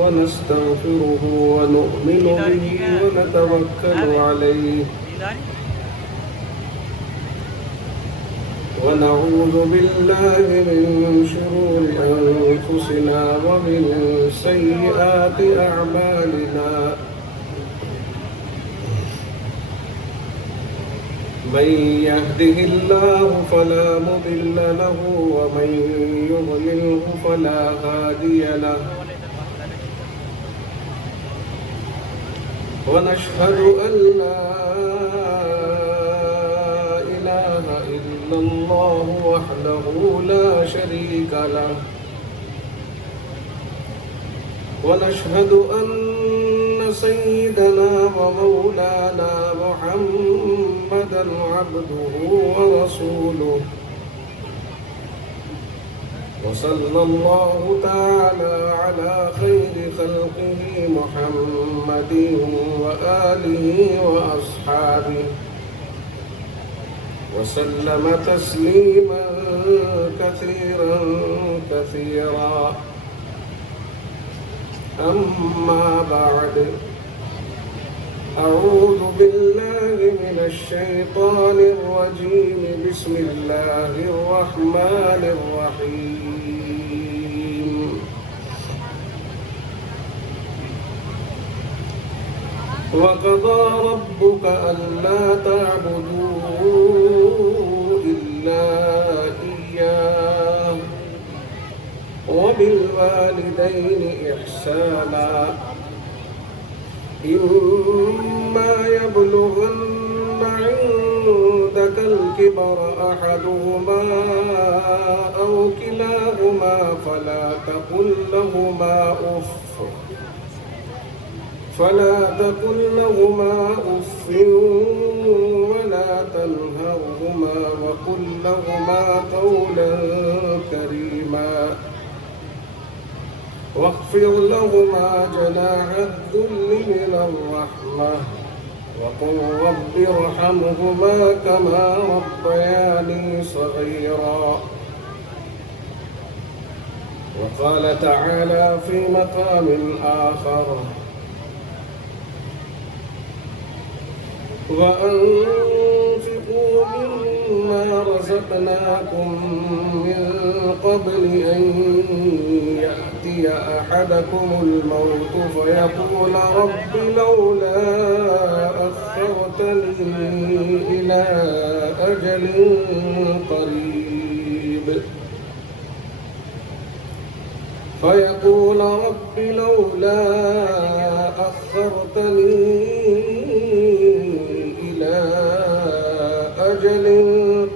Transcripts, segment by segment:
ونستغفره ونؤمن به ونتوكل عليه ونعوذ بالله من شرور أنفسنا ومن سيئات أعمالنا من يهده الله فلا مضل له ومن يضلله فلا هادي له ونشهد أن لا إله إلا الله وحده لا شريك له ونشهد أن سيدنا ومولانا محمدا عبده ورسوله وصلى الله تعالى على خير خلقه محمد وآله وأصحابه وسلم تسليما كثيرا كثيرا أما بعد أعوذ بالله من الشيطان الرجيم بسم الله الرحمن الرحيم وقضى ربك ألا تعبدوا إلا إياه وبالوالدين إحسانا إما يبلغن عندك الكبر أحدهما أو كلاهما فلا تقل لهما أف ولا تنهرهما وقل لهما قولا كريما واخفض لهما جناح الذل من الرحمة وقل رب ارحمهما كما ربياني صغيرا وقال تعالى في مقام آخر وأنفقوا مما رزقناكم من قبل أن يأتي أحدكم الموت فيقول رب لولا أخرتني إلى أجل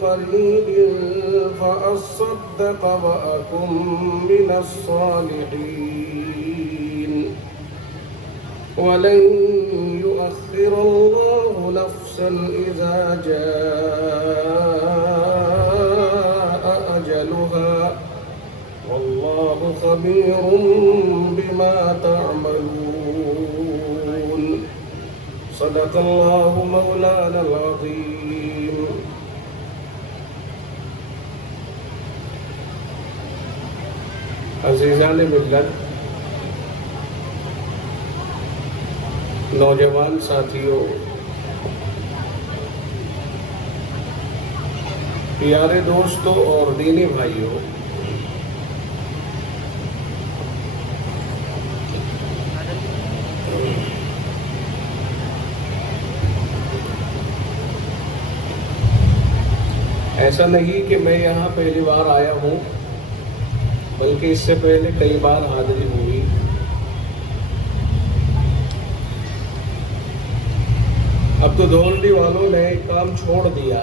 قريب فأصدق وأكن من الصالحين ولن يؤخر الله نفسا إذا جاء أجلها والله خبير بما تعملون صدق الله مولانا العظيم. عزیزان ملت، نوجوان ساتھیوں، پیارے دوستوں اور دینی بھائیوں، ایسا نہیں کہ میں یہاں پہلی بار آیا ہوں، بلکہ اس سے پہلے کئی بار حاضری ہوئی. اب تو دھولڈی والوں نے کام چھوڑ دیا،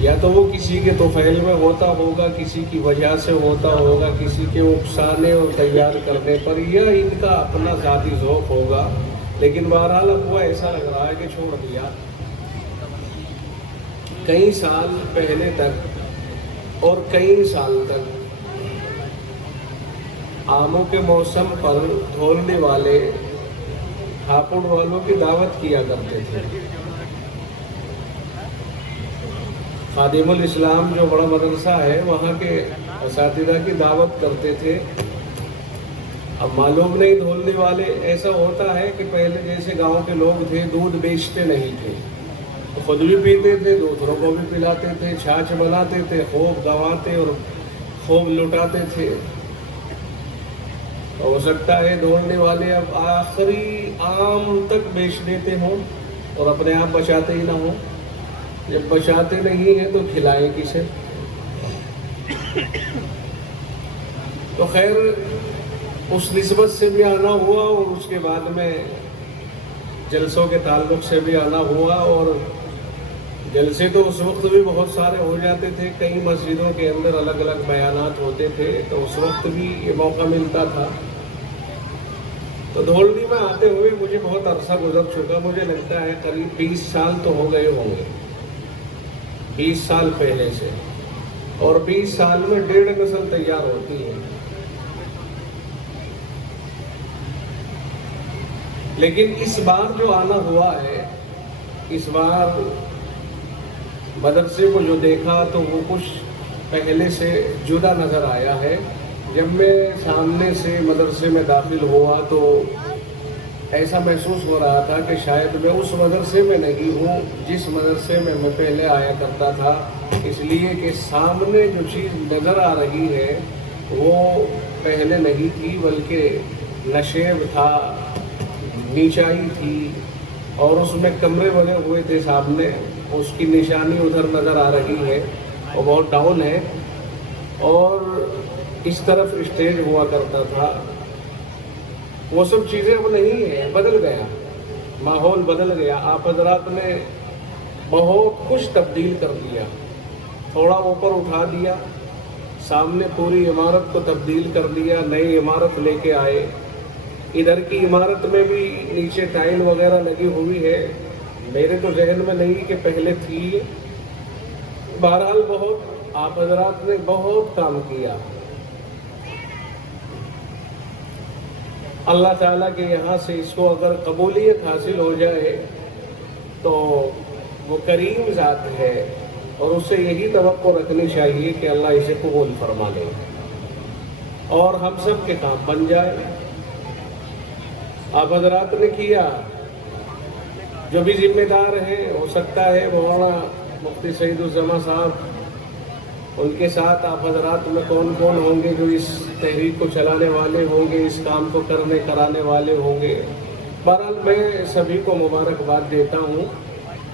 یا تو وہ کسی کے طفیل میں ہوتا ہوگا، کسی کی وجہ سے ہوتا ہوگا، کسی کے اکسانے اور تیار کرنے پر، یا ان کا اپنا ذاتی ذوق ہوگا، لیکن بہرحال اب وہ ایسا لگ رہا ہے کہ چھوڑ دیا. کئی سال پہلے تک اور کئی سال تک آموں کے موسم پر دھولڈی والے ہاپوڑ والوں کی دعوت کیا کرتے تھے. خادم الاسلام جو بڑا مدرسہ ہے، وہاں کے اساتذہ کی دعوت کرتے تھے. اب معلوم نہیں دھولنے والے، ایسا ہوتا ہے کہ پہلے جیسے گاؤں کے لوگ تھے دودھ بیچتے نہیں تھے، تو خود بھی پیتے تھے، دوسروں کو بھی پلاتے تھے، چھاچھ بناتے تھے، خوب گواتے اور خوب لٹاتے تھے. ہو سکتا ہے دھولنے والے اب آخری آم تک بیچ دیتے ہوں اور اپنے آپ بچاتے ہی نہ ہوں. جب بچاتے نہیں ہیں تو کھلائیں کسے؟ تو خیر اس نسبت سے بھی آنا ہوا اور اس کے بعد میں جلسوں کے تعلق سے بھی آنا ہوا. اور جلسے تو اس وقت بھی بہت سارے ہو جاتے تھے، کئی مسجدوں کے اندر الگ الگ بیانات ہوتے تھے، تو اس وقت بھی یہ موقع ملتا تھا. تو دھولڈی میں آتے ہوئے مجھے بہت عرصہ گزر چکا، مجھے لگتا ہے قریب 20 سال تو ہو گئے ہوں گے، 20 سال پہلے سے. اور 20 سال میں 1.5 نسل تیار ہوتی ہے. لیکن اس بار جو آنا ہوا ہے، اس بار مدرسے کو جو دیکھا تو وہ کچھ پہلے سے جدا نظر آیا ہے. جب میں سامنے سے مدرسے میں داخل ہوا تو ایسا محسوس ہو رہا تھا کہ شاید میں اس مدرسے میں نہیں ہوں جس مدرسے میں میں پہلے آیا کرتا تھا، اس لیے کہ سامنے جو چیز نظر آ رہی ہے وہ پہلے نہیں تھی، بلکہ نشیب تھا، نیچائی تھی، اور اس میں کمرے بنے ہوئے تھے سامنے، اس کی نشانی ادھر نظر آ رہی ہے، وہ بہت ڈاؤن ہے. اور اس طرف اسٹیج ہوا کرتا تھا. وہ سب چیزیں اب نہیں ہیں، بدل گیا، ماحول بدل گیا. آپ حضرات نے بہت کچھ تبدیل کر دیا، تھوڑا اوپر اٹھا دیا، سامنے پوری عمارت کو تبدیل کر دیا، نئی عمارت لے کے آئے. ادھر کی عمارت میں بھی نیچے ٹائل وغیرہ لگی ہوئی ہے، میرے تو ذہن میں نہیں کہ پہلے تھی. بہرحال بہت آپ حضرات نے بہت کام کیا. اللہ تعالیٰ کے یہاں سے اس کو اگر قبولیت حاصل ہو جائے تو وہ کریم ذات ہے، اور اس سے یہی توقع رکھنی چاہیے کہ اللہ اسے قبول فرما لے اور ہم سب کے کام بن جائے. آپ حضرات نے کیا، جو بھی ذمہ دار ہیں، ہو سکتا ہے مولانا مفتی سعید الزماں صاحب، ان کے ساتھ آپ حضرات میں کون کون ہوں گے جو اس تحریک کو چلانے والے ہوں گے، اس کام کو کرانے والے ہوں گے. بہرحال میں سبھی کو مبارکباد دیتا ہوں،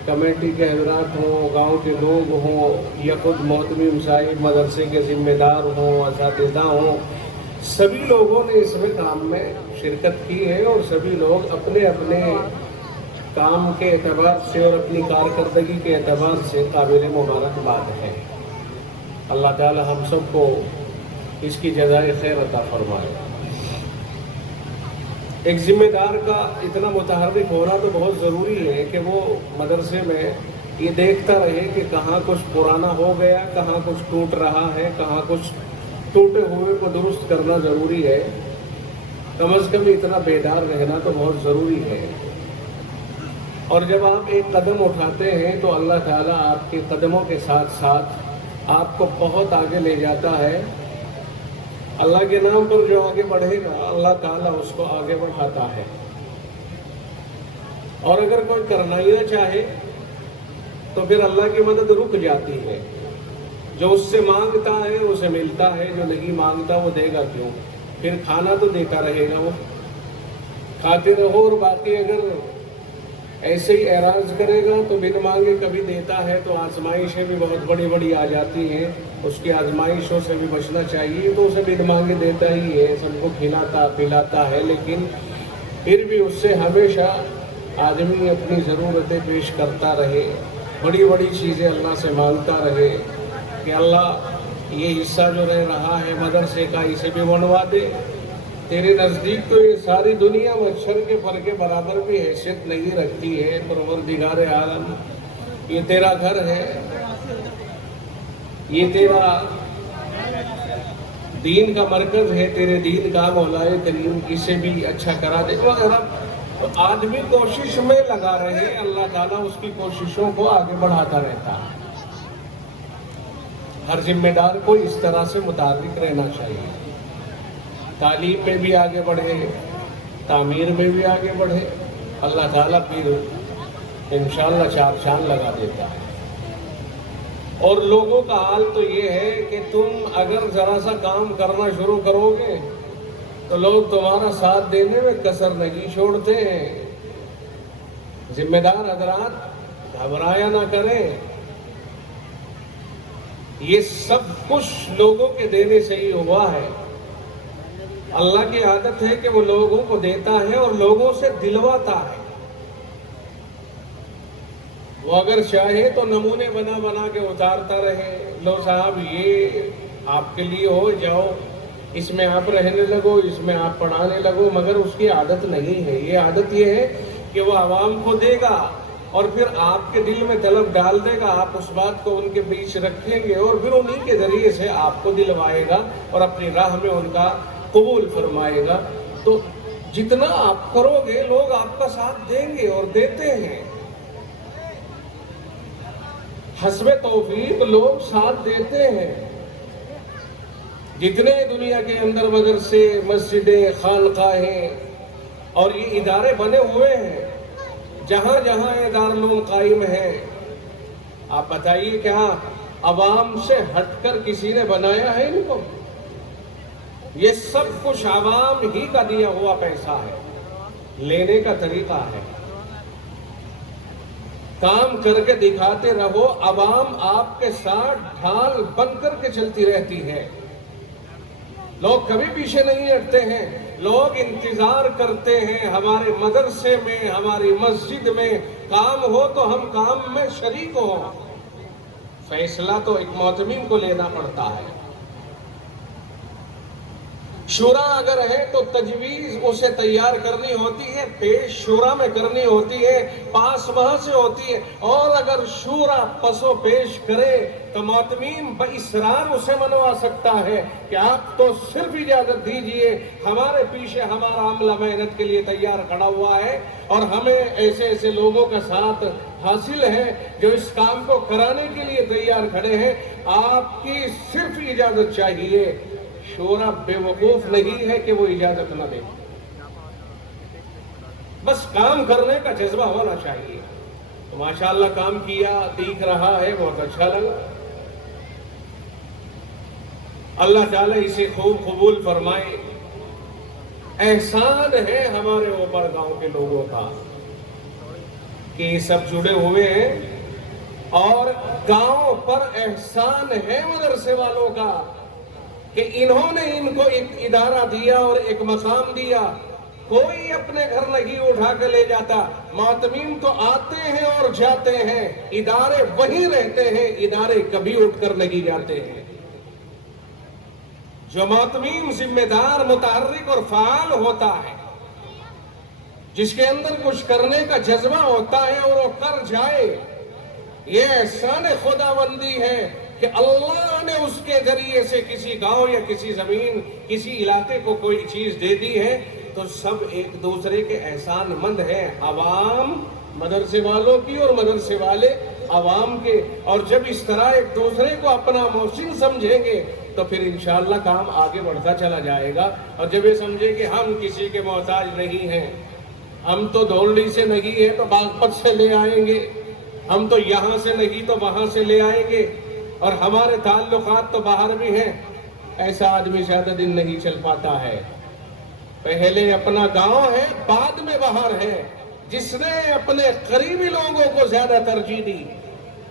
کمیٹی کے حضرات ہوں، گاؤں کے لوگ ہوں، یا خود محتمم صاحب مدرسے کے ذمہ دار ہوں، اساتذہ ہوں، سبھی لوگوں نے اس میں کام میں شرکت کی ہے، اور سبھی لوگ اپنے اپنے کام کے اعتبار سے اور اپنی کارکردگی کے اعتبار سے قابل مبارکباد ہے. اللہ تعالی ہم سب کو اس کی جزائے خیر عطا فرمائے. ایک ذمہ دار کا اتنا متحرک ہونا تو بہت ضروری ہے کہ وہ مدرسے میں یہ دیکھتا رہے کہ کہاں کچھ پرانا ہو گیا، کہاں کچھ ٹوٹ رہا ہے، کہاں کچھ ٹوٹے ہوئے کو درست کرنا ضروری ہے. کم از کم اتنا بیدار رہنا تو بہت ضروری ہے. اور جب آپ ایک قدم اٹھاتے ہیں تو اللہ تعالیٰ آپ کے قدموں کے ساتھ ساتھ آپ کو بہت آگے لے جاتا ہے. اللہ کے نام پر جو آگے بڑھے گا اللہ تعالیٰ اس کو آگے بڑھاتا ہے. اور اگر کوئی کرنا ہی نہ چاہے تو پھر اللہ کی مدد رک جاتی ہے. جو اس سے مانگتا ہے اسے ملتا ہے، جو نہیں مانگتا وہ دے گا کیوں؟ پھر کھانا تو دیتا رہے گا، وہ کھاتے رہو. اور باقی اگر ایسے ہی اعراض کرے گا تو بن مانگے کبھی دیتا ہے. تو آزمائشیں بھی بہت بڑی بڑی آ جاتی ہیں، اس کی آزمائشوں سے بھی بچنا چاہیے. تو اسے بن مانگے دیتا ہی ہے، سب کو کھلاتا پلاتا ہے، لیکن پھر بھی اس سے ہمیشہ آدمی اپنی ضرورتیں پیش کرتا رہے، بڑی بڑی چیزیں اللہ سے مانگتا رہے کہ اللہ یہ حصہ جو رہ رہا ہے مدرسے کا اسے بھی بنوا دے. تیرے نزدیک تو یہ ساری دنیا مچھر کے پر کے برابر بھی حیثیت نہیں رکھتی ہے. پروردگار عالم، یہ تیرا گھر ہے، یہ تیرا دین کا مرکز ہے، تیرے دین کا مولا کریم، اسے بھی اچھا کرا دے. تو آدمی کوشش میں لگا رہے، اللہ تعالیٰ اس کی کوششوں کو آگے بڑھاتا رہتا ہے. ہر ذمہ دار کو اس طرح سے متحرک رہنا چاہیے، تعلیم میں بھی آگے بڑھے، تعمیر میں بھی آگے بڑھے، اللہ تعالیٰ پھر انشاءاللہ چار چاند لگا دیتا ہے۔ اور لوگوں کا حال تو یہ ہے کہ تم اگر ذرا سا کام کرنا شروع کرو گے تو لوگ تمہارا ساتھ دینے میں کسر نہیں چھوڑتے ہیں۔ ذمہ دار حضرات گھبرایا نہ کریں، یہ سب کچھ لوگوں کے دینے سے ہی ہوا ہے۔ اللہ کی عادت ہے کہ وہ لوگوں کو دیتا ہے اور لوگوں سے دلواتا ہے۔ وہ اگر چاہے تو نمونے بنا بنا کے اتارتا رہے، لو صاحب یہ آپ کے لیے ہو، جاؤ اس میں آپ رہنے لگو، اس میں آپ پڑھانے لگو، مگر اس کی عادت نہیں ہے۔ یہ عادت یہ ہے کہ وہ عوام کو دے گا اور پھر آپ کے دل میں طلب ڈال دے گا، آپ اس بات کو ان کے بیچ رکھیں گے اور پھر انہی کے ذریعے سے آپ کو دلوائے گا اور اپنی راہ میں ان کا قبول فرمائے گا۔ تو جتنا آپ کرو گے لوگ آپ کا ساتھ دیں گے اور دیتے ہیں، حسب توفیق لوگ ساتھ دیتے ہیں۔ جتنے دنیا کے اندر مدرسے، مسجدیں، خانقاہیں اور یہ ادارے بنے ہوئے ہیں، جہاں جہاں یہ دارالعلوم قائم ہیں، آپ بتائیے کیا عوام سے ہٹ کر کسی نے بنایا ہے ان کو؟ یہ سب کچھ عوام ہی کا دیا ہوا پیسہ ہے، لینے کا طریقہ ہے۔ کام کر کے دکھاتے رہو، عوام آپ کے ساتھ ڈھال بن کر کے چلتی رہتی ہے۔ لوگ کبھی پیچھے نہیں ہٹتے ہیں، لوگ انتظار کرتے ہیں ہمارے مدرسے میں، ہماری مسجد میں کام ہو تو ہم کام میں شریک ہوں۔ فیصلہ تو ایک معتمین کو لینا پڑتا ہے۔ شورا اگر ہے تو تجویز اسے تیار کرنی ہوتی ہے، پیش شورا میں کرنی ہوتی ہے، پاس وہاں سے ہوتی ہے، اور اگر شورا پس و پیش کرے تو معتمین باصرار اسے منوا سکتا ہے کہ آپ تو صرف اجازت دیجئے، ہمارے پیچھے ہمارا عملہ محنت کے لیے تیار کھڑا ہوا ہے اور ہمیں ایسے ایسے لوگوں کا ساتھ حاصل ہے جو اس کام کو کرانے کے لیے تیار کھڑے ہیں، آپ کی صرف اجازت چاہیے۔ شورا بے وقوف نہیں ہے کہ وہ اجازت نہ دے، بس کام کرنے کا جذبہ ہونا چاہیے۔ تو ماشاءاللہ کام کیا، دیکھ رہا ہے، بہت اچھا لگا۔ اللہ تعالیٰ اسے خوب قبول فرمائے۔ احسان ہے ہمارے اوپر گاؤں کے لوگوں کا کہ یہ سب جڑے ہوئے ہیں، اور گاؤں پر احسان ہے مدرسے والوں کا کہ انہوں نے ان کو ایک ادارہ دیا اور ایک مقام دیا۔ کوئی اپنے گھر نہیں اٹھا کے لے جاتا، معتمین تو آتے ہیں اور جاتے ہیں، ادارے وہیں رہتے ہیں، ادارے کبھی اٹھ کر نہیں جاتے ہیں۔ جو معتمین ذمہ دار، متحرک اور فعال ہوتا ہے، جس کے اندر کچھ کرنے کا جذبہ ہوتا ہے اور وہ کر جائے، یہ احسان خداوندی ہے کہ اللہ نے اس کے ذریعے سے کسی گاؤں یا کسی زمین، کسی علاقے کو کوئی چیز دے دی ہے، تو سب ایک دوسرے کے احسان مند ہیں، عوام مدرسے والوں کی اور مدرسے والے عوام کے۔ اور جب اس طرح ایک دوسرے کو اپنا محسن سمجھیں گے تو پھر انشاءاللہ کام آگے بڑھتا چلا جائے گا۔ اور جب یہ سمجھے کہ ہم کسی کے محتاج نہیں ہیں، ہم تو دھولی سے نہیں ہے تو باغپت سے لے آئیں گے، ہم تو یہاں سے نہیں تو وہاں سے لے آئیں گے، اور ہمارے تعلقات تو باہر بھی ہیں، ایسا آدمی زیادہ دن نہیں چل پاتا ہے۔ پہلے اپنا گاؤں ہے، بعد میں باہر ہے۔ جس نے اپنے قریبی لوگوں کو زیادہ ترجیح دی،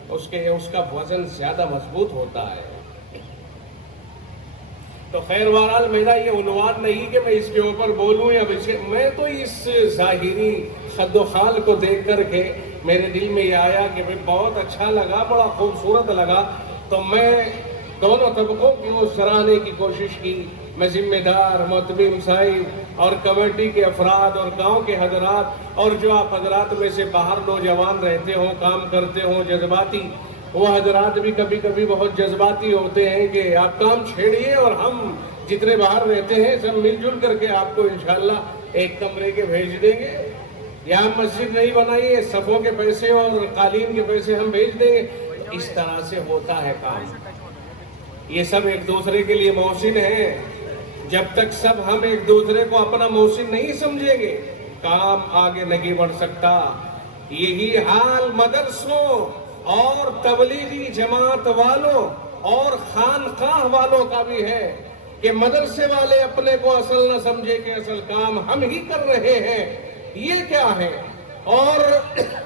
اس کا وزن زیادہ مضبوط ہوتا ہے۔ تو خیر بہرحال میرا یہ عنوان نہیں کہ میں اس کے اوپر بولوں یا میں تو اس ظاہری خد و خال کو دیکھ کر کے میرے دل میں یہ آیا کہ بہت اچھا لگا، بڑا خوبصورت لگا، تو میں دونوں طبقوں کی وہ سراہنے کی کوشش کی۔ میں ذمہ دار، معتمین صاحب اور کمیٹی کے افراد اور گاؤں کے حضرات، اور جو آپ حضرات میں سے باہر نوجوان رہتے ہوں، کام کرتے ہوں جذباتی، وہ حضرات بھی کبھی کبھی بہت جذباتی ہوتے ہیں کہ آپ کام چھیڑیے اور ہم جتنے باہر رہتے ہیں سب مل جل کر کے آپ کو انشاءاللہ ایک کمرے کے بھیج دیں گے۔ یہاں مسجد نہیں بنائی ہے، صفوں کے پیسے اور قالین کے پیسے ہم بھیج دیں گے۔ اس طرح سے ہوتا ہے کام۔ یہ سب ایک دوسرے کے لیے محسن ہیں. جب تک سب ہم ایک دوسرے کو اپنا محسن نہیں سمجھیں گے کام آگے نہیں بڑھ سکتا. یہی حال مدرسوں اور تبلیغی جماعت والوں اور خانقاہ والوں کا بھی ہے کہ مدرسے والے اپنے کو اصل نہ سمجھے کہ اصل کام ہم ہی کر رہے ہیں. یہ کیا ہے؟ اور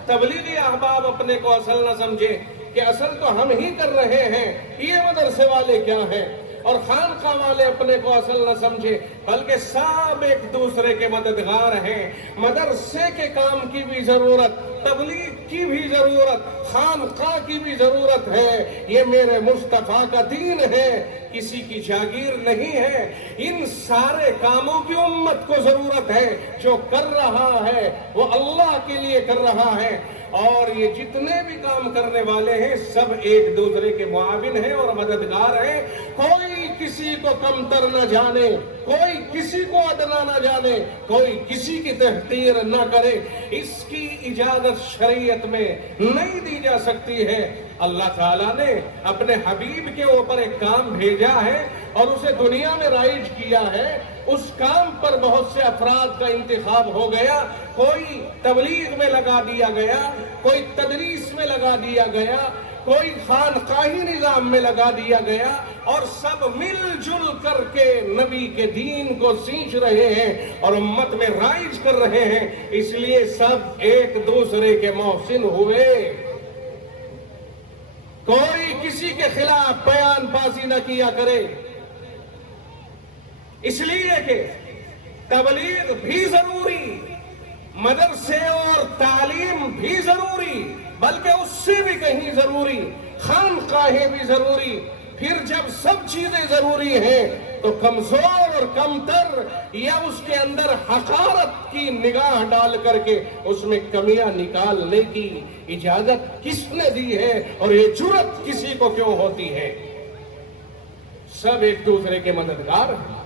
تبلیغی احباب اپنے کو اصل نہ سمجھے کہ اصل تو ہم ہی کر رہے ہیں. یہ مدرسے والے کیا ہیں؟ اور خانقاہ والے اپنے کو اصل نہ سمجھے بلکہ سب ایک دوسرے کے مددگار ہیں. مدرسے کے کام کی بھی ضرورت، تبلیغ کی بھی ضرورت، خانقاہ کی بھی ضرورت ہے. یہ میرے مصطفیٰ کا دین ہے، کسی کی جاگیر نہیں ہے. ان سارے کاموں کی امت کو ضرورت ہے. جو کر رہا ہے وہ اللہ کے لیے کر رہا ہے. اور یہ جتنے بھی کام کرنے والے ہیں سب ایک دوسرے کے معاون ہیں اور مددگار ہیں. کوئی کسی کو کمتر نہ جانے، کوئی کسی کو ادنا نہ جانے، کوئی کسی کی تحقیر نہ کرے. اس کی اجازت شریعت میں نہیں دی جا سکتی ہے. اللہ تعالیٰ نے اپنے حبیب کے اوپر ایک کام بھیجا ہے اور اسے دنیا میں رائج کیا ہے. اس کام پر بہت سے افراد کا انتخاب ہو گیا. کوئی تبلیغ میں لگا دیا گیا، کوئی تدریس میں لگا دیا گیا، کوئی خانقاہی نظام میں لگا دیا گیا، اور سب مل جل کر کے نبی کے دین کو سینچ رہے ہیں اور امت میں رائج کر رہے ہیں. اس لیے سب ایک دوسرے کے محسن ہوئے. کوئی کسی کے خلاف بیان بازی نہ کیا کرے. اس لیے کہ تبلیغ بھی ضروری، مدرسے اور تعلیم بھی ضروری، بلکہ اس سے بھی کہیں ضروری خانقاہیں بھی ضروری. پھر جب سب چیزیں ضروری ہیں تو کمزور اور کمتر یا اس کے اندر حقارت کی نگاہ ڈال کر کے اس میں کمیاں نکالنے کی اجازت کس نے دی ہے اور یہ جرأت کسی کو کیوں ہوتی ہے؟ سب ایک دوسرے کے مددگار ہیں.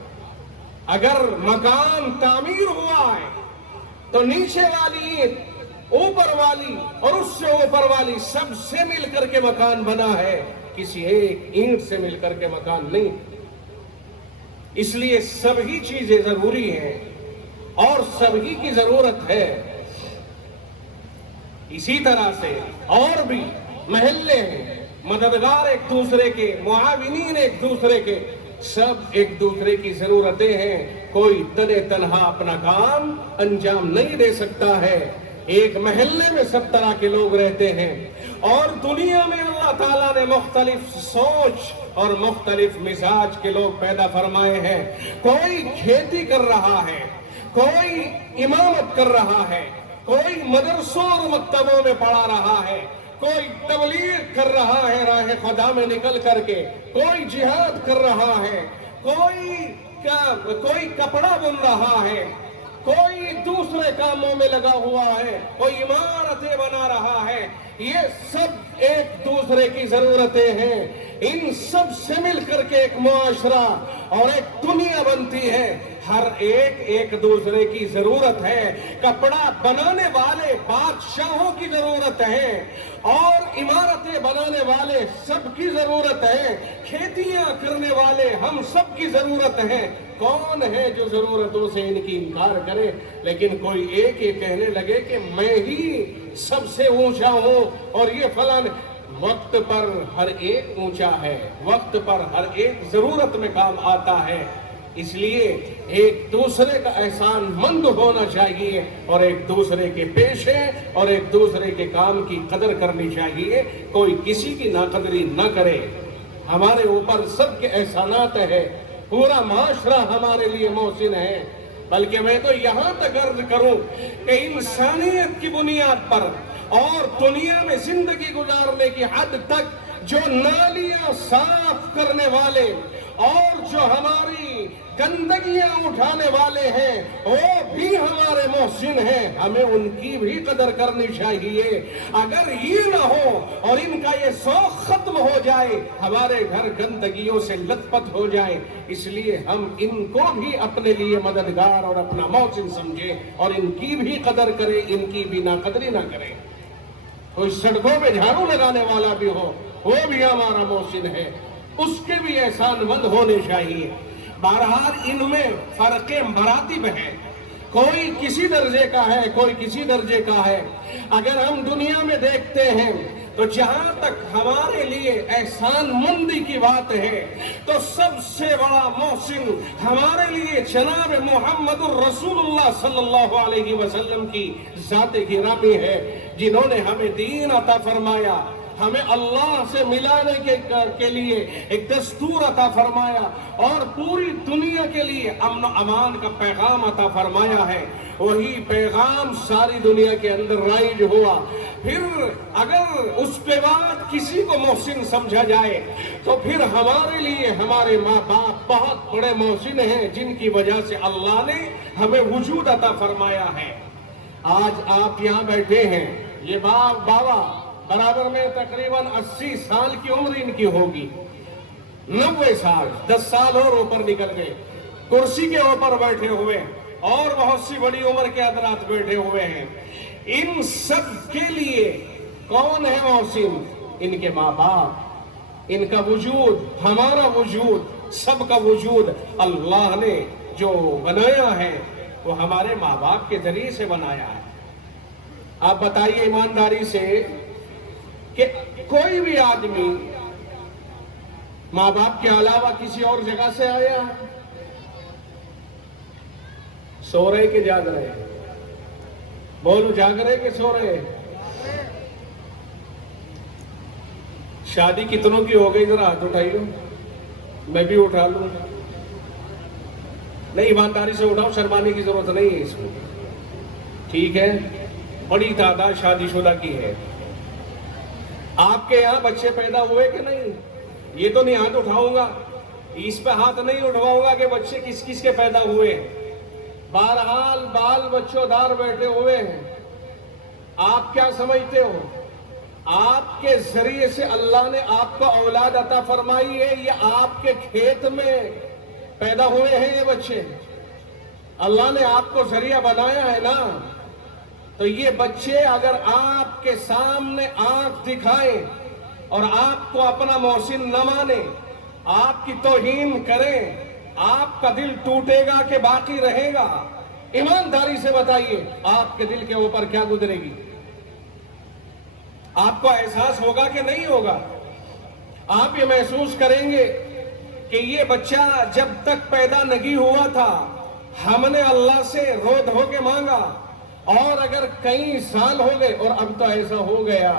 اگر مکان تعمیر ہوا ہے تو نیچے والی اینٹ، اوپر والی اور اس سے اوپر والی سب سے مل کر کے مکان بنا ہے، کسی ایک اینٹ سے مل کر کے مکان نہیں. اس لیے سبھی چیزیں ضروری ہیں اور سبھی کی ضرورت ہے. اسی طرح سے اور بھی محلے ہیں، مددگار ایک دوسرے کے، معاونین ایک دوسرے کے، سب ایک دوسرے کی ضرورتیں ہیں. کوئی تنے تنہا اپنا کام انجام نہیں دے سکتا ہے. ایک محلے میں سب طرح کے لوگ رہتے ہیں اور دنیا میں اللہ تعالیٰ نے مختلف سوچ اور مختلف مزاج کے لوگ پیدا فرمائے ہیں. کوئی کھیتی کر رہا ہے، کوئی امامت کر رہا ہے، کوئی مدرسوں اور مکتبوں میں پڑھا رہا ہے، کوئی تبلیغ کر رہا ہے راہ خدا میں نکل کر کے، کوئی جہاد کر رہا ہے، کوئی کپڑا بن رہا ہے، کوئی دوسرے کاموں میں لگا ہوا ہے، کوئی عمارتیں بنا رہا ہے. یہ سب ایک دوسرے کی ضرورتیں ہیں. ان سب سے مل کر کے ایک معاشرہ اور ایک دنیا بنتی ہے. ہر ایک دوسرے کی ضرورت ہے. کپڑا بنانے والے بادشاہوں کی ضرورت ہے اور عمارتیں بنانے والے سب کی ضرورت ہے. کھیتیاں کرنے والے ہم سب کی ضرورت ہے. کون ہے جو ضرورتوں سے ان کی انکار کرے؟ لیکن کوئی ایک یہ کہنے لگے کہ میں ہی سب سے اونچا ہوں اور یہ فلاں. وقت پر ہر ایک اونچا ہے، وقت پر ہر ایک ضرورت میں کام آتا ہے. اس لیے ایک دوسرے کا احسان مند ہونا چاہیے اور ایک دوسرے کے پیشے اور ایک دوسرے کے کام کی قدر کرنی چاہیے. کوئی کسی کی ناقدری نہ کرے. ہمارے اوپر سب کے احسانات ہیں، پورا معاشرہ ہمارے لیے محسن ہے. بلکہ میں تو یہاں تک عرض کروں کہ انسانیت کی بنیاد پر اور دنیا میں زندگی گزارنے کی حد تک جو نالیاں صاف کرنے والے اور جو ہماری گندگیاں اٹھانے والے ہیں وہ بھی ہمارے محسن ہیں. ہمیں ان کی بھی قدر کرنی چاہیے. اگر یہ نہ ہو اور ان کا یہ شوق ختم ہو جائے، ہمارے گھر گندگیوں سے لت پت ہو جائے. اس لیے ہم ان کو بھی اپنے لیے مددگار اور اپنا محسن سمجھیں اور ان کی بھی قدر کریں، ان کی بھی ناقدری نہ کریں. کوئی سڑکوں پہ جھاڑو لگانے والا بھی ہو وہ بھی ہمارا محسن ہے. اس کے بھی احسان مند ہونے چاہیے۔ بہرحال ان میں فرق مراتب ہے، کوئی کسی درجے کا ہے، کوئی کسی درجے کا ہے۔ اگر ہم دنیا میں دیکھتے ہیں تو جہاں تک ہمارے لیے احسان مندی کی بات ہے تو سب سے بڑا محسن ہمارے لیے جناب محمد الرسول اللہ صلی اللہ علیہ وسلم کی ذات گرامی ہے، جنہوں نے ہمیں دین عطا فرمایا، ہمیں اللہ سے ملانے کے لیے ایک دستور عطا فرمایا اور پوری دنیا کے لیے امن و امان کا پیغام عطا فرمایا ہے۔ وہی پیغام ساری دنیا کے اندر رائج ہوا۔ پھر اگر اس کے بعد کسی کو محسن سمجھا جائے تو پھر ہمارے لیے ہمارے ماں باپ بہت بڑے محسن ہیں، جن کی وجہ سے اللہ نے ہمیں وجود عطا فرمایا ہے۔ آج آپ یہاں بیٹھے ہیں، یہ بابا برابر میں تقریباً 80 سال کی عمر ان کی ہوگی، 90 سال، 10 سال اور اوپر نکل گئے، کرسی کے اوپر بیٹھے ہوئے، اور بہت سی بڑی عمر کے حضرات بیٹھے ہوئے ہیں۔ ان سب کے لیے کون ہے محسن؟ ان کے ماں باپ، ان کا وجود، ہمارا وجود، سب کا وجود اللہ نے جو بنایا ہے وہ ہمارے ماں باپ کے ذریعے سے بنایا ہے۔ آپ بتائیے ایمانداری سے کہ کوئی بھی آدمی ماں باپ کے علاوہ کسی اور جگہ سے آیا ہے؟ سو رہے کہ جاگ رہے؟ بولو، جاگ رہے کہ سو رہے؟ شادی کتنوں کی ہو گئی؟ ذرا ہاتھ اٹھائیے، میں بھی اٹھا لوں۔ نہیں، ایمانداری سے اٹھاؤ، شرمانے کی ضرورت نہیں ہے اس کو، ٹھیک ہے؟ بڑی تعداد شادی شدہ کی ہے۔ آپ کے یہاں بچے پیدا ہوئے کہ نہیں؟ یہ تو نہیں ہاتھ اٹھاؤں گا، اس پہ ہاتھ نہیں اٹھواؤں گا کہ بچے کس کس کے پیدا ہوئے ہیں۔ بہرحال بال بچوں دار بیٹھے ہوئے ہیں۔ آپ کیا سمجھتے ہو؟ آپ کے ذریعے سے اللہ نے آپ کو اولاد عطا فرمائی ہے، یہ آپ کے کھیت میں پیدا ہوئے ہیں یہ بچے؟ اللہ نے آپ کو ذریعہ بنایا ہے نا، تو یہ بچے اگر آپ کے سامنے آنکھ دکھائیں اور آپ کو اپنا محسن نہ مانے، آپ کی توہین کریں، آپ کا دل ٹوٹے گا کہ باقی رہے گا؟ ایمانداری سے بتائیے، آپ کے دل کے اوپر کیا گزرے گی؟ آپ کو احساس ہوگا کہ نہیں ہوگا؟ آپ یہ محسوس کریں گے کہ یہ بچہ جب تک پیدا نہیں ہوا تھا ہم نے اللہ سے رو دھو کے مانگا، اور اگر کئی سال ہو گئے، اور اب تو ایسا ہو گیا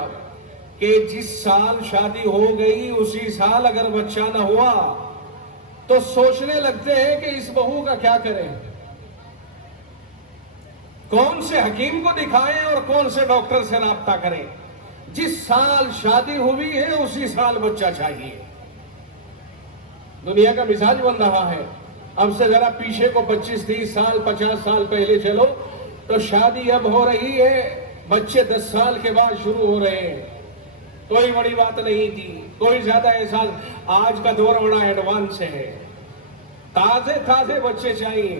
کہ جس سال شادی ہو گئی اسی سال اگر بچہ نہ ہوا تو سوچنے لگتے ہیں کہ اس بہو کا کیا کریں، کون سے حکیم کو دکھائیں اور کون سے ڈاکٹر سے رابطہ کریں۔ جس سال شادی ہوئی ہے اسی سال بچہ چاہیے۔ دنیا کا مزاج بن رہا ہے۔ اب سے ذرا پیچھے کو 25 30 سال 50 سال پہلے چلو تو شادی اب ہو رہی ہے، بچے 10 سال کے بعد شروع ہو رہے ہیں۔ کوئی بڑی بات نہیں تھی، کوئی زیادہ احساس۔ آج کا دور بڑا ایڈوانس ہے، تازے بچے چاہیے۔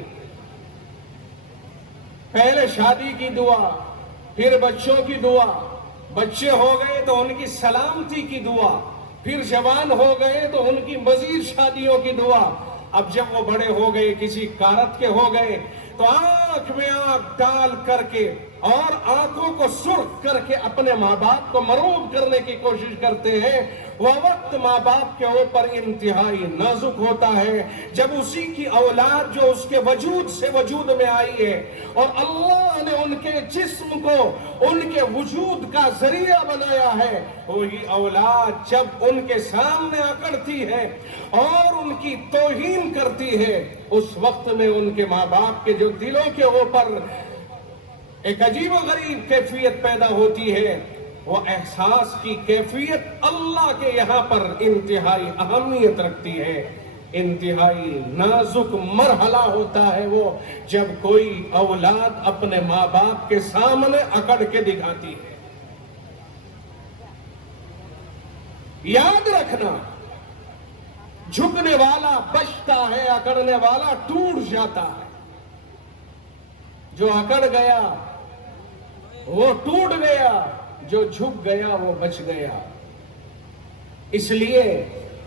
پہلے شادی کی دعا، پھر بچوں کی دعا، بچے ہو گئے تو ان کی سلامتی کی دعا، پھر جوان ہو گئے تو ان کی مزید شادیوں کی دعا۔ اب جب وہ بڑے ہو گئے، کسی کارت کے ہو گئے، تو آنکھ میں آنکھ ڈال کر کے اور آنکھوں کو سرخ کر کے اپنے ماں باپ کو مروب کرنے کی کوشش کرتے ہیں۔ وہ وقت ماں باپ کے اوپر انتہائی نازک ہوتا ہے جب اسی کی اولاد جو اس کے وجود سے وجود میں آئی ہے اور اللہ نے ان کے جسم کو ان کے وجود کا ذریعہ بنایا ہے، وہی اولاد جب ان کے سامنے اکڑتی ہے اور ان کی توہین کرتی ہے، اس وقت میں ان کے ماں باپ کے جو دلوں کے اوپر ایک عجیب و غریب کیفیت پیدا ہوتی ہے، وہ احساس کی کیفیت اللہ کے یہاں پر انتہائی اہمیت رکھتی ہے۔ انتہائی نازک مرحلہ ہوتا ہے وہ جب کوئی اولاد اپنے ماں باپ کے سامنے اکڑ کے دکھاتی ہے۔ یاد رکھنا، جھکنے والا بچتا ہے، اکڑنے والا ٹوٹ جاتا ہے۔ جو اکڑ گیا وہ ٹوٹ گیا، جو جھک گیا وہ بچ گیا۔ اس لیے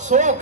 100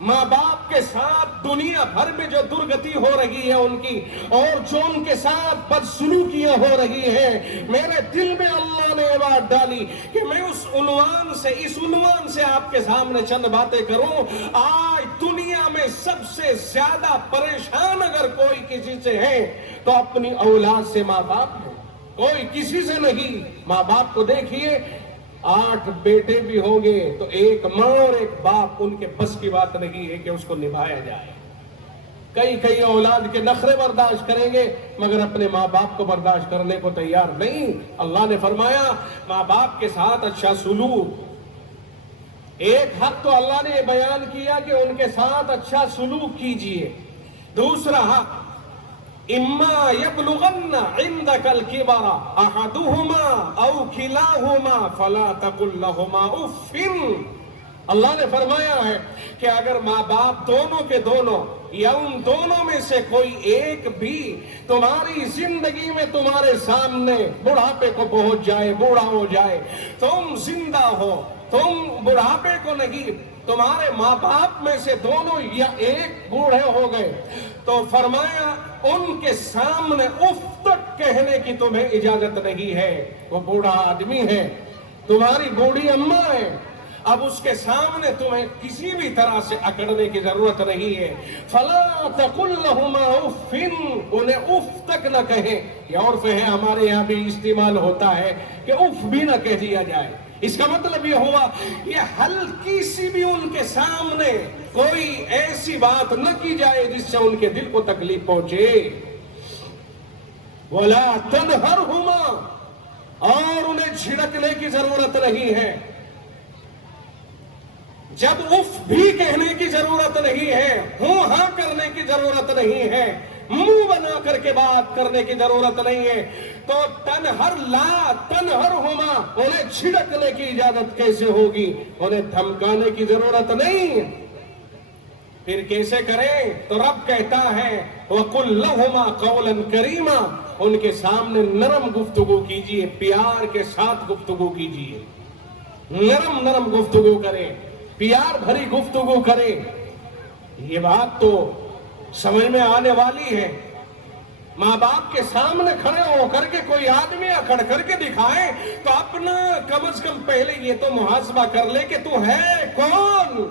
ماں باپ کے ساتھ دنیا بھر میں جو درگتی ہو رہی ہے ان کی، اور جو ان کے ساتھ بدسلوکیاں ہو رہی ہیں، میرے دل میں اللہ نے یہ بات ڈالی کہ میں اس عنوان سے آپ کے سامنے چند باتیں کروں۔ آج دنیا میں سب سے زیادہ پریشان اگر کوئی کسی سے ہے تو اپنی اولاد سے ماں باپ ہے، کوئی کسی سے نہیں۔ ماں باپ کو دیکھیے، 8 بیٹے بھی ہوں گے تو ایک ماں اور ایک باپ، ان کے بس کی بات نہیں ہے کہ اس کو نبھایا جائے۔ کئی اولاد کے نخرے برداشت کریں گے مگر اپنے ماں باپ کو برداشت کرنے کو تیار نہیں۔ اللہ نے فرمایا ماں باپ کے ساتھ اچھا سلوک۔ ایک حق تو اللہ نے بیان کیا کہ ان کے ساتھ اچھا سلوک کیجئے۔ دوسرا حق، اما یبلغن عندک الکبر احدہما او کلاہما فلا تقل لہما اف۔ اللہ نے فرمایا ہے کہ اگر ماں باپ دونوں کے دونوں یا ان دونوں میں سے کوئی ایک بھی تمہاری زندگی میں تمہارے سامنے بڑھاپے کو پہنچ جائے، بوڑھا ہو جائے، تم زندہ ہو، تم بڑھاپے کو نہیں، تمہارے ماں باپ میں سے دونوں یا ایک بوڑھے ہو گئے، تو فرمایا ان کے سامنے اف تک کہنے کی تمہیں اجازت نہیں ہے۔ وہ بوڑھا آدمی ہے، تمہاری بوڑھی اماں ہے، اب اس کے سامنے تمہیں کسی بھی طرح سے اکڑنے کی ضرورت نہیں ہے۔ فَلَا تَقُلْ لَهُمَا اُفٍّ، انہیں اف تک نہ کہیں۔ یہ عرف ہے ہمارے یہاں بھی استعمال ہوتا ہے کہ اف بھی نہ کہہ دیا جائے۔ اس کا مطلب یہ ہوا یہ ہلکی سی بھی ان کے سامنے کوئی ایسی بات نہ کی جائے جس سے ان کے دل کو تکلیف پہنچے۔ وَلَا تَنْهَرْهُمَا، اور انہیں جھڑکنے کی ضرورت نہیں ہے۔ جب اف بھی کہنے کی ضرورت نہیں ہے، ہوں ہاں کرنے کی ضرورت نہیں ہے، منہ بنا کر کے بات کرنے کی ضرورت نہیں ہے، تو لا تنہرہما، انہیں چھڑکنے کی اجازت کیسے ہوگی؟ انہیں دھمکانے کی ضرورت نہیں۔ پھر کیسے کریں؟ تو رب کہتا ہے وَقُلْ لَهُمَا قَوْلًا كَرِيمًا، ان کے سامنے نرم گفتگو کیجئے، پیار کے ساتھ گفتگو کیجئے، نرم گفتگو کریں، پیار بھری گفتگو کریں۔ یہ بات تو سمجھ میں آنے والی ہے۔ ماں باپ کے سامنے کھڑے ہو کر کے کوئی آدمی اکڑ کر کے دکھائے تو اپنا کم از کم پہلے یہ تو محاسبہ کر لے کہ تو ہے کون؟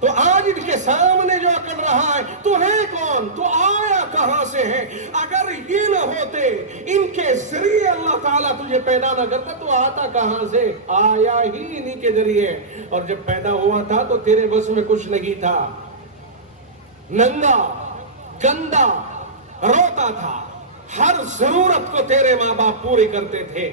تو آج ان کے سامنے جو اکڑ رہا ہے تو ہے کون؟ تو آیا کہاں سے ہے؟ اگر یہ نہ ہوتے، ان کے ذریعے اللہ تعالیٰ تجھے پیدا نہ کرتا تو آتا کہاں سے؟ آیا ہی انہی کے ذریعے، اور جب پیدا ہوا تھا تو تیرے بس میں کچھ نہیں تھا، ننگا گندا روتا تھا، ہر ضرورت کو تیرے ماں باپ پوری کرتے تھے،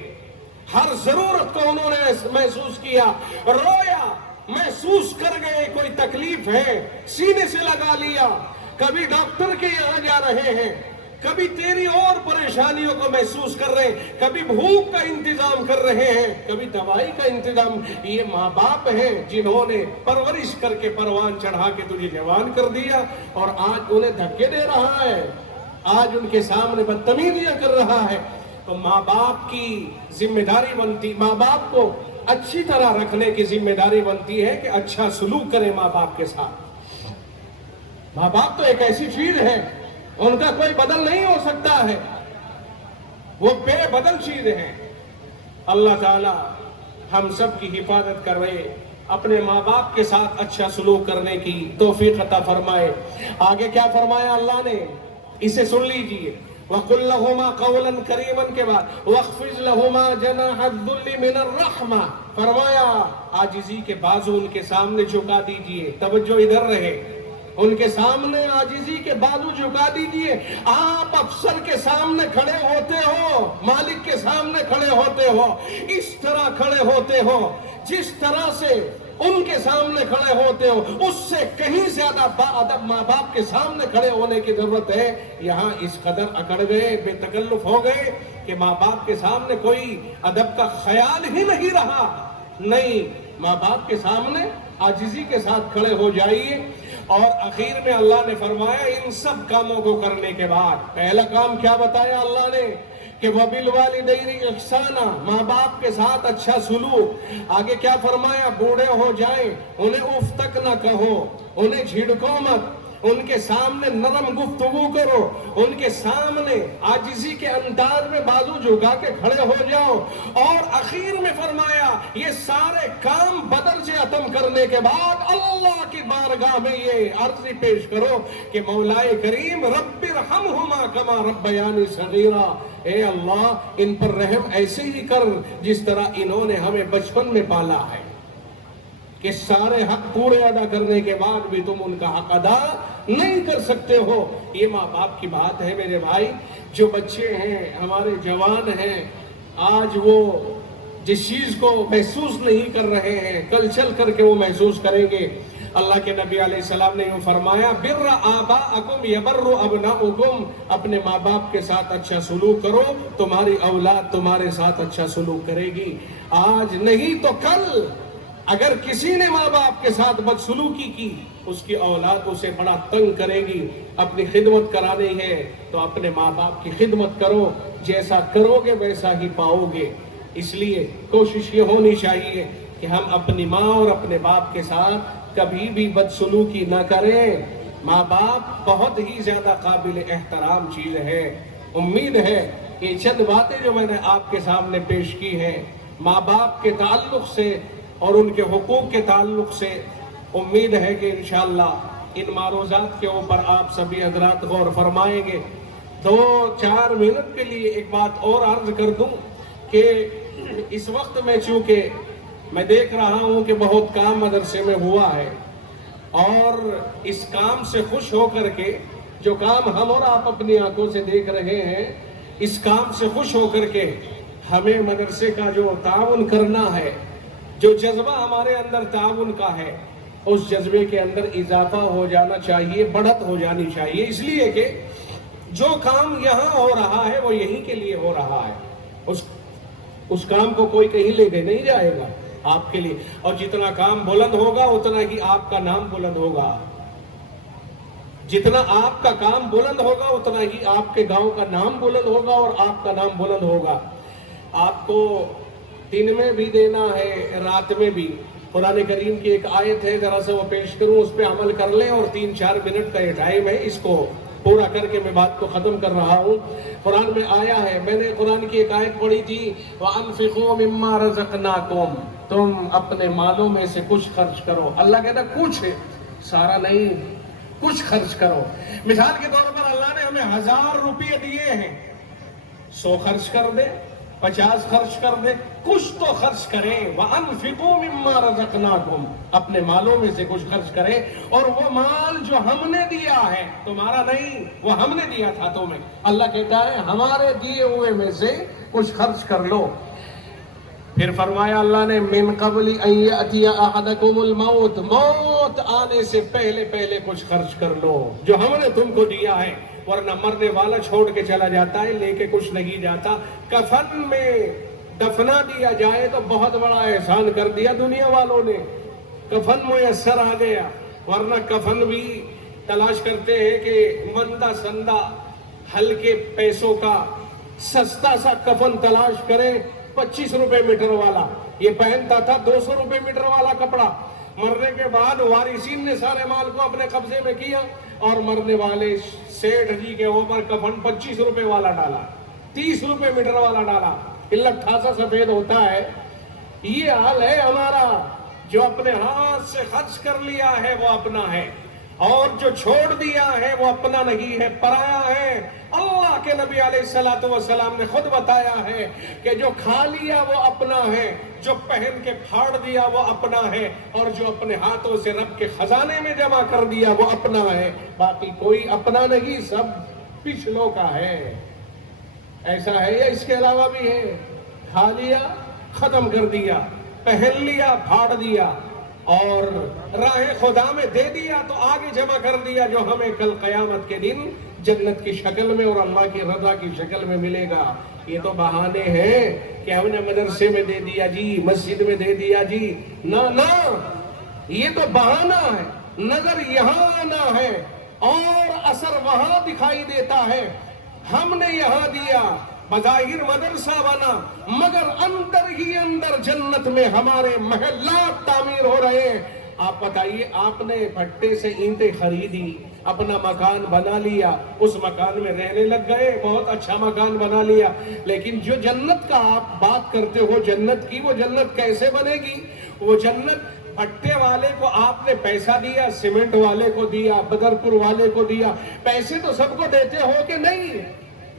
ہر ضرورت کو انہوں نے محسوس کیا، رویا، محسوس کر گئے کوئی تکلیف ہے، سینے سے لگا لیا، کبھی ڈاکٹر کے یہاں جا رہے ہیں، کبھی تیری اور پریشانیوں کو محسوس کر رہے ہیں، کبھی بھوک کا انتظام کر رہے ہیں، کبھی دوائی کا انتظام۔ یہ ماں باپ ہیں جنہوں نے پرورش کر کے پروان چڑھا کے تجھے جوان کر دیا، اور آج انہیں دھکے دے رہا ہے، آج ان کے سامنے بدتمیزیاں کر رہا ہے۔ تو ماں باپ کی ذمہ داری بنتی، ماں باپ کو اچھی طرح رکھنے کی ذمہ داری بنتی ہے کہ اچھا سلوک کرے ماں باپ کے ساتھ۔ ماں باپ تو ایک ایسی چیز ہے، ان کا کوئی بدل نہیں ہو سکتا ہے، وہ بے بدل چیز ہیں۔ اللہ تعالی ہم سب کی حفاظت کروے، اپنے ماں باپ کے ساتھ اچھا سلوک کرنے کی توفیق عطا فرمائے۔ آگے کیا فرمایا اللہ نے، اسے سن لیجئے۔ وَقُلْ لَهُمَا قَوْلًا كَرِيمًا کے بعد وَاخْفِضْ لَهُمَا جَنَاحَ الذُّلِّ مِنَ الرَّحْمَةِ، فرمایا عاجزی کے بازو ان کے سامنے جھکا دیجئے۔ توجہ ادھر رہے، ان کے سامنے عاجزی کے بازو جھکا دیجئے۔ آپ افسر کے سامنے کھڑے ہوتے ہو، مالک کے سامنے کھڑے ہوتے ہو، اس طرح کھڑے ہوتے ہو جس طرح سے ان کے سامنے کھڑے ہوتے ہو، اس سے کہیں زیادہ باادب ماں باپ کے سامنے کھڑے ہونے کی ضرورت ہے۔ یہاں اس قدر اکڑ گئے، بے تکلف ہو گئے کہ ماں باپ کے سامنے کوئی ادب کا خیال ہی نہیں رہا۔ نہیں، ماں باپ کے سامنے عاجزی کے ساتھ کھڑے ہو جائیے۔ اور اخیر میں اللہ نے فرمایا ان سب کاموں کو کرنے کے بعد پہلا کام کیا بتایا اللہ نے کہ وَبِالْوَالِدَيْنِ إِحْسَانًا، ماں باپ کے ساتھ اچھا سلوک۔ آگے کیا فرمایا؟ بوڑھے ہو جائیں انہیں اف تک نہ کہو، انہیں جھڑکو مت، ان کے سامنے نرم گفتگو کرو، ان کے سامنے عاجزی کے انداز میں بازو جھکا کے کھڑے ہو جاؤ۔ اور اخیر میں فرمایا یہ سارے کام بدر سے ختم کرنے کے بعد اللہ کی بارگاہ میں یہ عرضی پیش کرو کہ مولا کریم رب ارحمہما کما ربیانی صغیرا، اے اللہ ان پر رحم ایسے ہی کر جس طرح انہوں نے ہمیں بچپن میں پالا ہے، کہ سارے حق پورے ادا کرنے کے بعد بھی تم ان کا حق ادا نہیں کر سکتے ہو۔ یہ ماں باپ کی بات ہے میرے بھائی۔ جو بچے ہیں ہمارے جوان ہیں، آج وہ جس چیز کو محسوس نہیں کر رہے ہیں کل چل کر کے وہ محسوس کریں گے۔ اللہ کے نبی علیہ السلام نے یوں فرمایا بر آباءکم یبر ابناؤکم، اپنے ماں باپ کے ساتھ اچھا سلوک کرو، تمہاری اولاد تمہارے ساتھ اچھا سلوک کرے گی۔ آج نہیں تو کل اگر کسی نے ماں باپ کے ساتھ بدسلوکی کی اس کی اولاد اسے بڑا تنگ کرے گی۔ اپنی خدمت کرانی ہے تو اپنے ماں باپ کی خدمت کرو، جیسا کرو گے ویسا ہی پاؤ گے۔ اس لیے کوشش یہ ہونی چاہیے کہ ہم اپنی ماں اور اپنے باپ کے ساتھ کبھی بھی بدسلوکی نہ کریں۔ ماں باپ بہت ہی زیادہ قابل احترام چیز ہے۔ امید ہے کہ چند باتیں جو میں نے آپ کے سامنے پیش کی ہیں ماں باپ کے تعلق سے اور ان کے حقوق کے تعلق سے، امید ہے کہ انشاءاللہ ان معروضات کے اوپر آپ سبھی حضرات غور فرمائیں گے۔ 2-4 منٹ کے لیے ایک بات اور عرض کر دوں کہ اس وقت میں چونکہ میں دیکھ رہا ہوں کہ بہت کام مدرسے میں ہوا ہے، اور اس کام سے خوش ہو کر کے جو کام ہم اور آپ اپنی آنکھوں سے دیکھ رہے ہیں، اس کام سے خوش ہو کر کے ہمیں مدرسے کا جو تعاون کرنا ہے، جو جذبہ ہمارے اندر تعاون کا ہے، اس جذبے کے اندر اضافہ ہو جانا چاہیے، بڑھت ہو جانی چاہیے۔ اس لیے کہ جو کام یہاں ہو رہا ہے وہ یہیں کے لیے ہو رہا ہے، اس کام کو کوئی کہیں لے کے نہیں جائے گا آپ کے لیے، اور جتنا کام بلند ہوگا اتنا ہی آپ کا نام بلند ہوگا۔ جتنا آپ کا کام بلند ہوگا اتنا ہی آپ کے گاؤں کا نام بلند ہوگا اور آپ کا نام بلند ہوگا۔ آپ کو دن میں بھی دینا ہے، رات میں بھی۔ قرآن کریم کی ایک آیت ہے، ذرا سے وہ پیش کروں، اس پہ عمل کر لیں، اور 3-4 منٹ کا یہ ٹائم ہے، اس کو پورا کر کے میں بات کو ختم کر رہا ہوں۔ قرآن میں آیا ہے، میں نے قرآن کی ایک آیت پڑھی تھی وَأَنفِقُوا مِمَّا رَزَقْنَاكُمْ، تم اپنے مالوں میں سے کچھ خرچ کرو۔ اللہ کہتا کچھ، سارا نہیں، کچھ خرچ کرو۔ مثال کے طور پر اللہ نے ہمیں 1000 روپے دیے ہیں، 100 خرچ کر دے، 50 خرچ کر دے، کچھ تو خرچ کریں۔ وَأَنفِقُوا مِمَّا رَزَقْنَاكُمْ، اپنے مالوں میں سے کچھ خرچ کریں، اور وہ مال جو ہم نے دیا ہے، تمہارا نہیں، وہ ہم نے دیا تھا تمہیں۔ اللہ کہتا ہے ہمارے دیے ہوئے میں سے کچھ خرچ کر لو۔ پھر فرمایا اللہ نے مِن قَبْلِ أَن يَأْتِيَ أَحَدَكُمُ الْمَوْتُ، موت آنے سے پہلے پہلے کچھ خرچ کر لو جو ہم نے تم کو دیا ہے، ورنہ مرنے والا چھوڑ کے چلا جاتا ہے، لے کے کچھ نہیں جاتا۔ کفن میں دفنا دیا جائے تو بہت بڑا احسان کر دیا دنیا والوں نے، کفن میسر آ گیا، ورنہ کفن بھی تلاش کرتے ہیں کہ مندہ سندہ ہلکے پیسوں کا سستا سا کفن تلاش کریں، 25 روپے میٹر والا۔ یہ پہنتا تھا 200 روپے میٹر والا کپڑا، مرنے کے بعد وارثین نے سارے مال کو اپنے قبضے میں کیا، اور مرنے والے سیٹھ جی کے اوپر کفن 25 روپے والا ڈالا، 30 روپے میٹر والا ڈالا، علت ٹھاسا سفید ہوتا ہے۔ یہ حال ہے ہمارا، جو اپنے ہاتھ سے خرچ کر لیا ہے وہ اپنا ہے، اور جو چھوڑ دیا ہے وہ اپنا نہیں ہے، پرایا ہے۔ اللہ کے نبی علیہ السلام نے خود بتایا ہے کہ جو کھا لیا وہ اپنا ہے، جو پہن کے پھاڑ دیا وہ اپنا ہے، اور جو اپنے ہاتھوں سے رب کے خزانے میں جمع کر دیا وہ اپنا ہے۔ باقی کوئی اپنا نہیں، سب پچھلوں کا ہے۔ ایسا ہے یا اس کے علاوہ بھی ہے؟ کھا لیا، ختم کر دیا، پہن لیا، پھاڑ دیا، اور راہ خدا میں دے دیا تو آگے جمع کر دیا، جو ہمیں کل قیامت کے دن جنت کی شکل میں اور اللہ کی رضا کی شکل میں ملے گا۔ یہ تو بہانے ہیں کہ ہم نے مدرسے میں دے دیا جی، مسجد میں دے دیا جی، نہ، یہ تو بہانہ ہے۔ نظر یہاں آنا ہے اور اثر وہاں دکھائی دیتا ہے۔ ہم نے یہاں دیا، بظاہر مدرسہ بنا، مگر اندر ہی اندر جنت میں ہمارے محلات تعمیر ہو رہے ہیں۔ آپ بتائیے، آپ نے بھٹے سے اینٹیں خریدی، اپنا مکان بنا لیا، اس مکان میں رہنے لگ گئے، بہت اچھا مکان بنا لیا، لیکن جو جنت کا آپ بات کرتے ہو جنت کی، وہ جنت کیسے بنے گی؟ وہ جنت بھٹے والے کو آپ نے پیسہ دیا، سیمنٹ والے کو دیا، بدرپور والے کو دیا، پیسے تو سب کو دیتے ہو کہ نہیں؟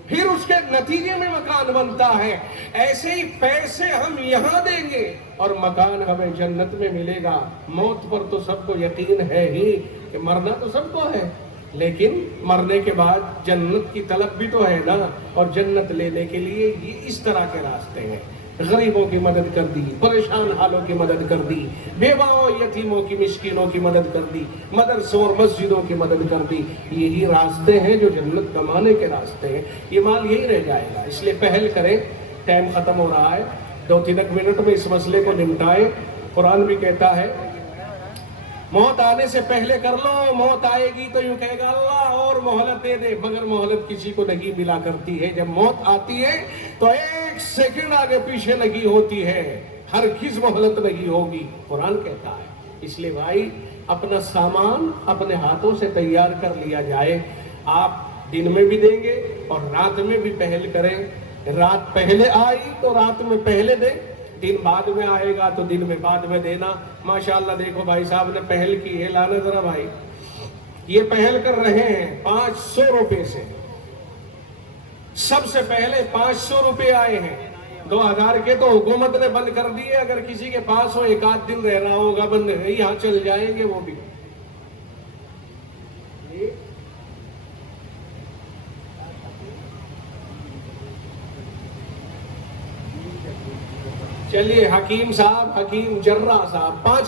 پھر اس کے نتیجے میں مکان بنتا ہے۔ ایسے ہی پیسے ہم یہاں دیں گے اور مکان ہمیں جنت میں ملے گا۔ موت پر تو سب کو یقین ہے ہی کہ مرنا تو سب کو ہے، لیکن مرنے کے بعد جنت کی طلب بھی تو ہے نا، اور جنت لینے کے لیے یہ اس طرح کے راستے ہیں۔ غریبوں کی مدد کر دی، پریشان حالوں کی مدد کر دی، بیواؤں یتیموں کی مسکینوں کی مدد کر دی، مدرسوں اور مسجدوں کی مدد کر دی۔ یہی راستے ہیں جو جنت کمانے کے راستے ہیں۔ یہ مال یہی رہ جائے گا، اس لیے پہل کریں۔ ٹائم ختم ہو رہا ہے، 2-3 منٹ میں اس مسئلے کو نمٹائیں۔ قرآن بھی کہتا ہے موت آنے سے پہلے کر لو، موت آئے گی تو یوں کہے گا اللہ اور مہلت دے دے، مگر مہلت کسی کو نہیں ملا کرتی ہے۔ جب موت آتی ہے تو 1 سیکنڈ آگے پیچھے لگی ہوتی ہے، ہرگز مہلت نہیں ہوگی، قرآن کہتا ہے۔ اس لیے بھائی اپنا سامان اپنے ہاتھوں سے تیار کر لیا جائے۔ آپ دن میں بھی دیں گے اور رات میں بھی پہل کریں۔ رات پہلے آئی تو رات میں پہلے دیں، دن بعد میں آئے گا تو دن میں بعد میں دینا۔ ماشاءاللہ دیکھو بھائی صاحب نے پہل کی ہے، لانا ذرا بھائی، یہ پہل کر رہے ہیں 500 روپے سے۔ سب سے پہلے 500 روپے آئے ہیں، 2000 کے تو حکومت نے بند کر دیے، اگر کسی کے پاس ہو 1 دن رہ رہا ہوگا بند ہے، یہاں چل جائیں گے وہ بھی۔ چلیے حکیم صاحب، حکیم جرہ صاحب، 5